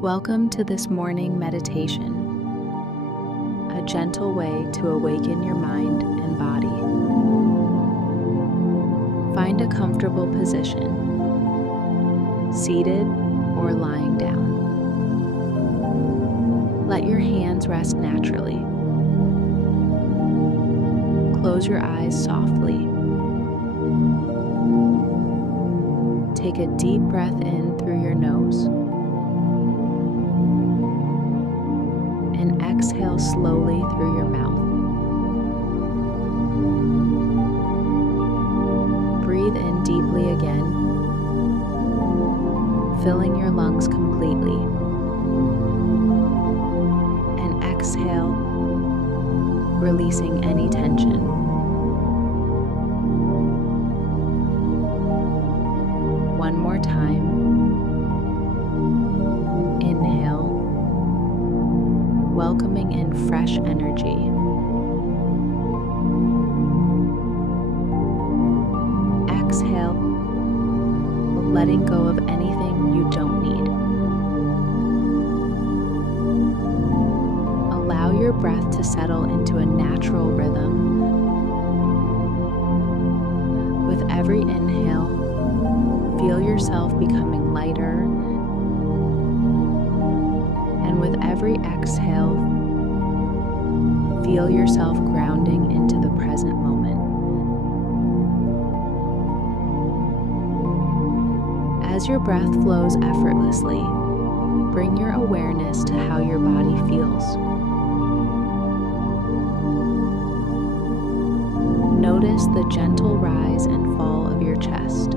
Welcome to this morning meditation, a gentle way to awaken your mind and body. Find a comfortable position, seated or lying down. Let your hands rest naturally. Close your eyes softly. Take a deep breath in through your nose and exhale slowly through your mouth. Breathe in deeply again, filling your lungs completely, and exhale, releasing any tension. One more time. Inhale, welcoming in fresh energy. Exhale, letting go of anything you don't need. Allow your breath to settle into a natural rhythm. With every inhale, feel yourself becoming lighter, and with every exhale, feel yourself grounding into the present moment. As your breath flows effortlessly, bring your awareness to how your body feels. Notice the gentle rise and fall of your chest.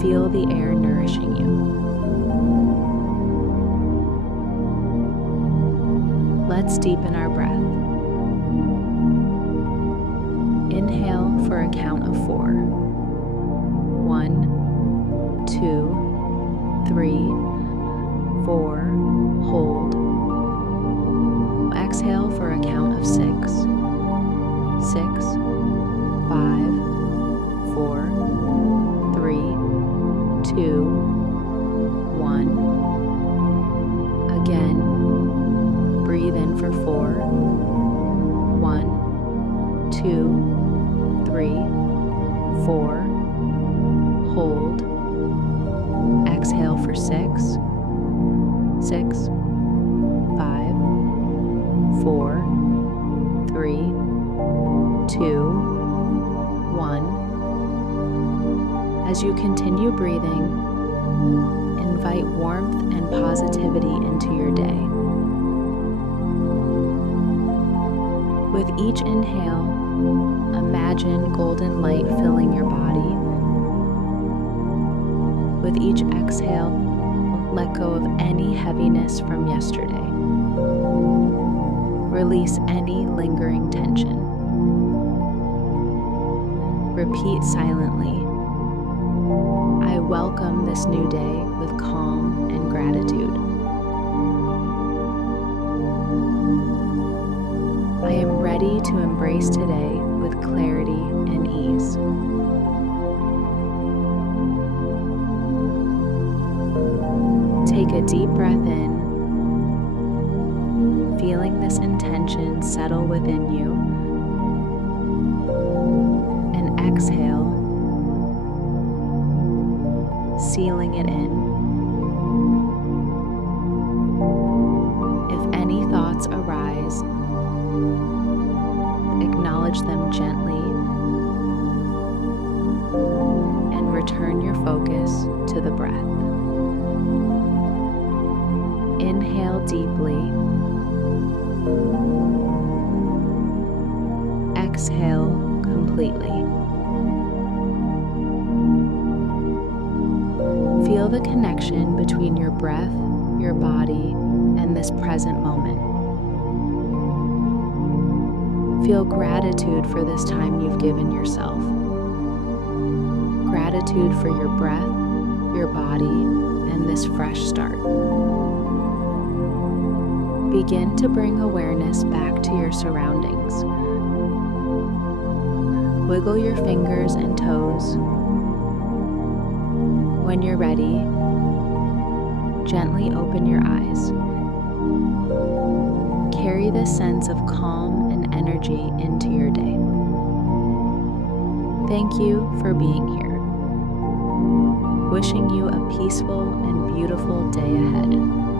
Feel the air nourishing you. Let's deepen our breath. Inhale for a count of 4. 1, 2, 3, 4. Hold. Exhale for a count of 6. 6, 5, 4, 3, 2, 1. Again, breathe in for 4. 1, 2, 3, 4. Hold. Exhale for 6. 6, 5, 4, 3, 2, 1. As you continue breathing, invite warmth and positivity into your day. With each inhale, imagine golden light filling your body. With each exhale, let go of any heaviness from yesterday. Release any lingering tension. Repeat silently, I welcome this new day with calm and gratitude. I am ready to embrace today with clarity and ease. Take a deep breath in, feeling this intention settle within you, and exhale, sealing it in. If any thoughts arise, acknowledge them gently and return your focus to the breath. Inhale deeply. Exhale completely. Feel the connection between your breath, your body, and this present moment. Feel gratitude for this time you've given yourself. Gratitude for your breath, your body, and this fresh start. Begin to bring awareness back to your surroundings. Wiggle your fingers and toes. When you're ready, gently open your eyes. Carry this sense of calm and energy into your day. Thank you for being here. Wishing you a peaceful and beautiful day ahead.